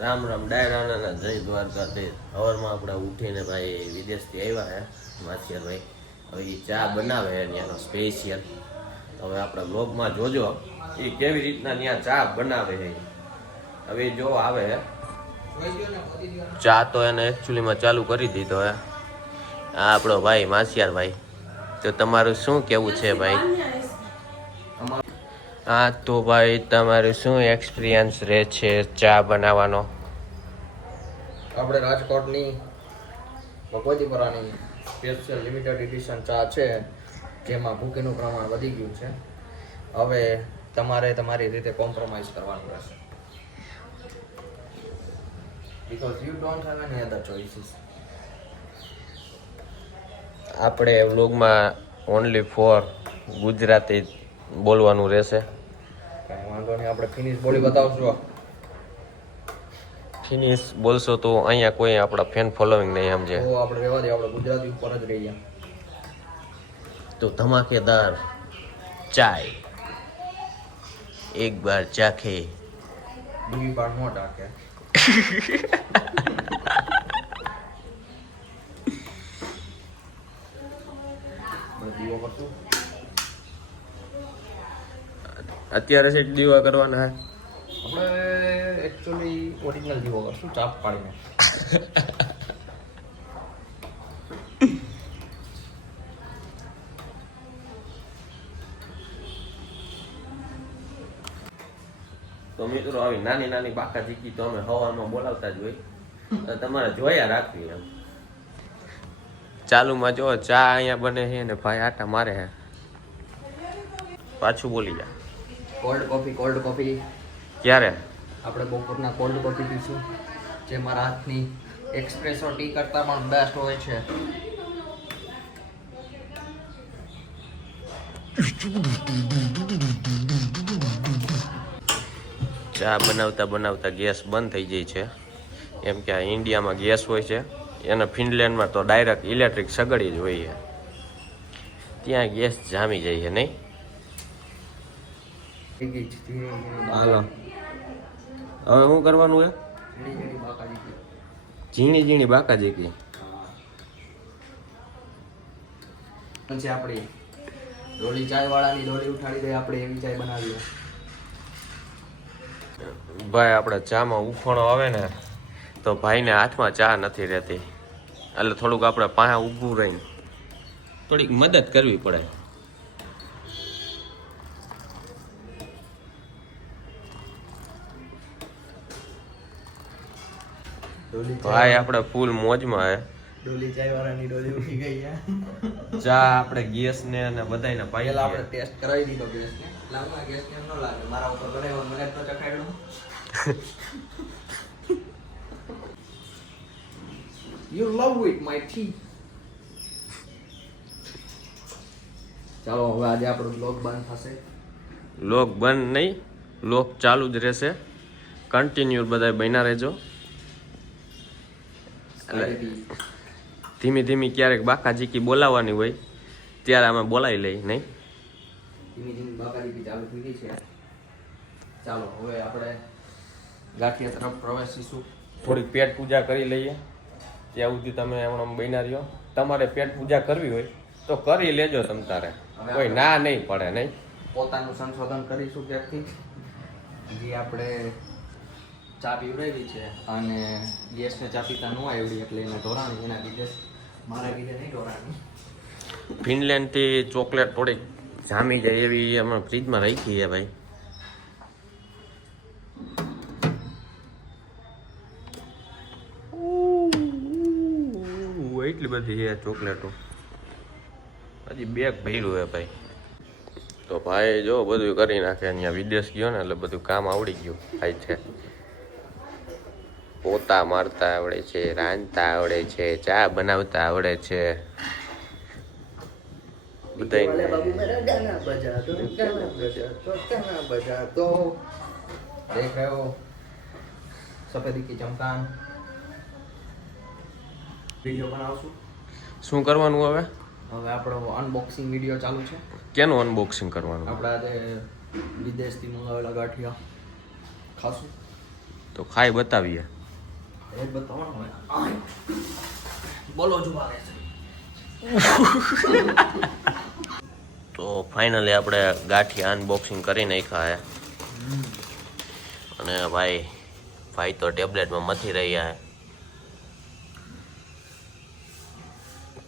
રામ રામ ડાયરાના જય દ્વારકાધીશ. સવારમાં આપણે ઉઠીને ભાઈ વિદેશથી આવ્યા હે માસિયાભાઈ. હવે એ ચા બનાવે છે ત્યાંનો સ્પેશિયલ. હવે આપણે બ્લોગમાં જોજો એ કેવી રીતના ત્યાં ચા બનાવે છે. હવે જો આવે ચા તો એને એકચ્યુઅલીમાં ચાલુ કરી દીધો હે આ આપણો ભાઈ માસિયાભાઈ. તો તમારું શું કેવું છે ભાઈ? હા તો ભાઈ તમારું શું એક્સપિરિયન્સ રહે છે ચા બનાવવાનો? આપણે રાજકોટની ભગવતીપુરાની સ્પેશિયલ લિમિટેડ એડિશન ચા છે, જેમાં ભૂકીનું પ્રમાણ વધી ગયું છે. હવે તમારે તમારી રીતે કોમ્પ્રોમાઇઝ કરવાનું રહેશે, because you don't have any other choices. આપણે વ્લોગમાં ઓનલી ફોર ગુજરાતી બોલવાનું રહેશે. કાંઈ વાંધો નહીં, આપણે ફિનિશ બોલી બતાવશો. ફિનિશ બોલશો તો અહીંયા કોઈ આપણા ફેન ફોલોઈંગ નહીં સમજે. તો આપણે રહેવા દઈએ, આપણે ગુજરાતી ઉપર જ રહીએ. તો ધમાકેદાર ચાય એક બાર ચાખે બીજી પાર નો ટાકે. દીવો કરશું અત્યારે છે દીવા કરવાના હે. આપણે એકચ્યુઅલી ઓરિજિનલ દીવો કરશું, ચાપ પાડીને. તો મિત્રો આવી નાની નાની બાકા ચીકી તો અમે હવામાં બોલાવતા જ હોય, તમારે જોયા રાખવી એમ. ચાલુમાં જો ચા અહીંયા બને છે ને ભાઈ આટા મારે હે. પાછું બોલી જા. કોલ્ડ કોફી ક્યારે? આપણે બપોરના કોલ્ડ કોફી પીશું, જે મારા હાથની એક્સપ્રેસો ટી કરતાં પણ બેસ્ટ હોય છે. ચા બનાવતા બનાવતા ગેસ બંધ થઈ જાય છે, એમ કે આ ઇન્ડિયામાં ગેસ હોય છે, અને ફિનલેન્ડમાં તો ડાયરેક્ટ ઇલેક્ટ્રિક સગડી જ હોય છે. ત્યાં ગેસ જામી જાય છે નહીં? હાલો હવે શું કરવાનું હે? ઝીણી ઝીણી બાકા જીકી. પછી આપણી ડોલી ચાય વાળાની ડોલી ઉઠાડી દે, આપણે એવી ચાય બનાવીએ. ભાઈ આપણે ચામાં ઉફાણો આવે ને તો ભાઈને હાથમાં ચા નથી રહેતી, એટલે થોડુંક આપણે પાસે ઊભું રહીને થોડીક મદદ કરવી પડે. ભાઈ આપણે ફૂલ મોજમાં હે. ડોલી ચાય વાળાની ડોલી ઉઠી ગઈ છે. ચા આપણે ગેસ ને અને બધાયને પાઈ પહેલા આપણે ટેસ્ટ કરાવી દીધો ગેસને. લાગમાં ગેસ કેમ ન લાગે? મારા ઉપર બનાવ્યો, મને તો ચખાડ્યું. You love it, my tea. ચાલો હવે આજે આપણો બ્લોગ બંધ થશે. લોક બંધ નહીં, લોક ચાલુ જ રહેશે. કન્ટિન્યુ બધા બન્યા રહેજો. એટલે ધીમી ધીમી ક્યારેક બાકા જીકી બોલાવવાની હોય ત્યારે અમે બોલાવી લઈ નહીં. ધીમી ધીમી બાકાજી ચાલુ થઈ ગઈ છે. ચાલો હવે આપણે ગાંઠિયા તરફ પ્રવેશીશું. થોડીક પેટ પૂજા કરી લઈએ, ત્યાં સુધી તમે હમણાં બન્યા રહ્યો. તમારે પેટ પૂજા કરવી હોય તો કરી લેજો તમ તારે, કોઈ ના નહીં પડે નહીં. પોતાનું સંશોધન કરીશું ત્યાંથી. જે આપણે ચા પીવડાવી છે અને ગેસને ચા પીતા ન આવડી એટલે એને ઢોરાણી, એના લીધે મારા લીધે નહીં ઢોરાણી. ફિનલેન્ડથી ચોકલેટ થોડીક જામી જાય એવી અમે ફ્રીજમાં રાખી છે ભાઈ. એટલી બધી છે ચોકલેટો, હજી બેગ ભર્યું હે ભાઈ. તો ભાઈ જો બધું કરી નાખે. અહીંયા વિદેશ ગયો ને એટલે બધું કામ આવડી ગયું થાય છે. પોતા મારતા આવડે છે, રાંધતા આવડે છે, ચા બનાવતા આવડે છે. સફેદી કી ચમકાન વિડીયો બનાવશું. શું કરવાનું હવે? હવે આપણો અનબોક્સિંગ વિડીયો ચાલુ છે. કેનું અનબોક્સિંગ કરવાનું? આપણે આજે વિદેશથી મંગાવેલા ગાંઠિયા ખાશું. તો ખાઈ બતાવીએ. એ બતાવવાનું હોય. બોલો જો ભાગે છે. તો ફાઇનલી આપણે ગાંઠિયા અનબોક્સિંગ કરી નાખ્યા હે. અને ભાઈ તો ટેબ્લેટમાં મથી રહ્યા હે.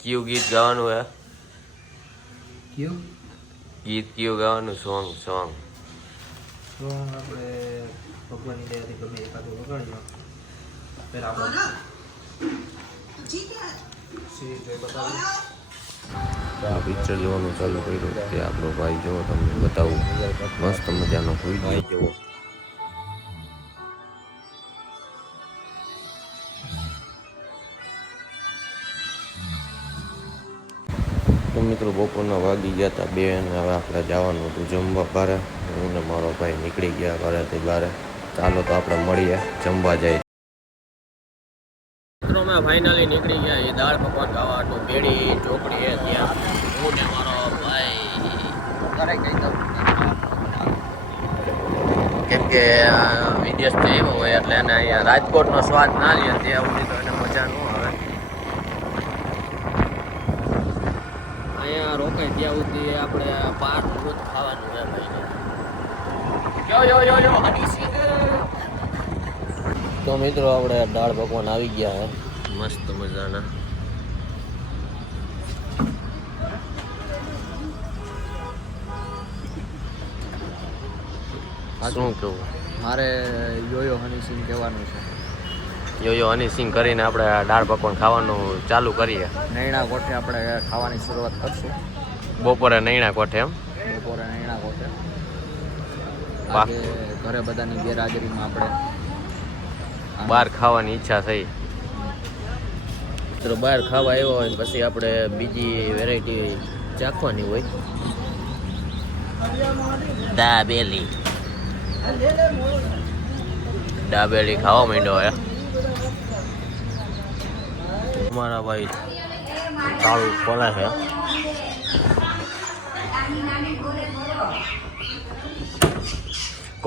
કયું ગીત ગાવાનું હે? કયું ગીત કયું ગાવાનું? સોંગ આપણે ભગવાનની દયાથી ગમે એકાદું વગાડીએ. પહેલા આપણે સિરીઝ જોઈ બતાવીએ. આ પિક્ચર જોવાનું ચાલુ કર્યું તે આપણો ભાઈ જો તમને બતાવું. મસ્ત મજાનો વિડીયો જેવો. તો મિત્રો બપોરના વાગી ગયા હતા 2 અને હવે આપણે જવાનું હતું જમવા ઘરે. હું ને મારો ભાઈ નીકળી ગયા ઘરેથી બહાર. ચાલો તો આપણે મળીએ જમવા જઈએ. મિત્રો અમે ફાઇનલી નીકળી ગયા એ દાળ પકવાન ખાવાનું બેડી ચોકડી ત્યાં. હું ને મારો ભાઈ ઘરે ગઈ તો કેમ કે વિદેશથી આવ્યો હોય એટલે એને અહીંયા રાજકોટનો સ્વાદ ના લે ત્યાં સુધી તો એને મજા ન આવે. અહીંયા રોકાય ત્યાં સુધી આપણે બહાર રોજ ખાવાનું છે ભાઈને. તો મિત્રો આપણે દાળ પકવાન આવી ગયા હે મસ્ત મજાના. શું કેવું? મારે યોયો હની સિંગ કહેવાનું છે. યોયો હની સિંગ કરીને આપણે દાળ પકવાન ખાવાનું ચાલુ કરીએ. નૈણા કોઠે આપણે ખાવાની શરૂઆત કરશું. બપોરે નૈણા કોઠે એમ. બપોરે નૈણા કોઠે. વાહ. આજે ઘરે બધાની ગેરહાજરીમાં આપણે બહાર ખાવાની ઈચ્છા થઈ. મિત્રો બહાર ખાવા આવ્યો હોય ને પછી આપણે બીજી વેરાયટી ચાખવાની હોય. દાબેલી ખાવા માંડ્યો હે અમારા ભાઈ. તાળું ખોલે છે.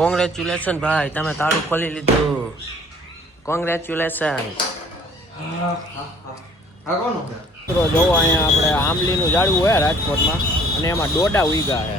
કોંગ્રેચ્યુલેશન ભાઈ, તમે તાળું ખોલી લીધું. કોંગ્રેચ્યુલેશન. આ કોનું છે? મિત્રો જોવો અહીંયા આપણે આંબલીનું ઝાડવું હોય રાજકોટમાં અને એમાં ડોડા ઉગ્યા છે.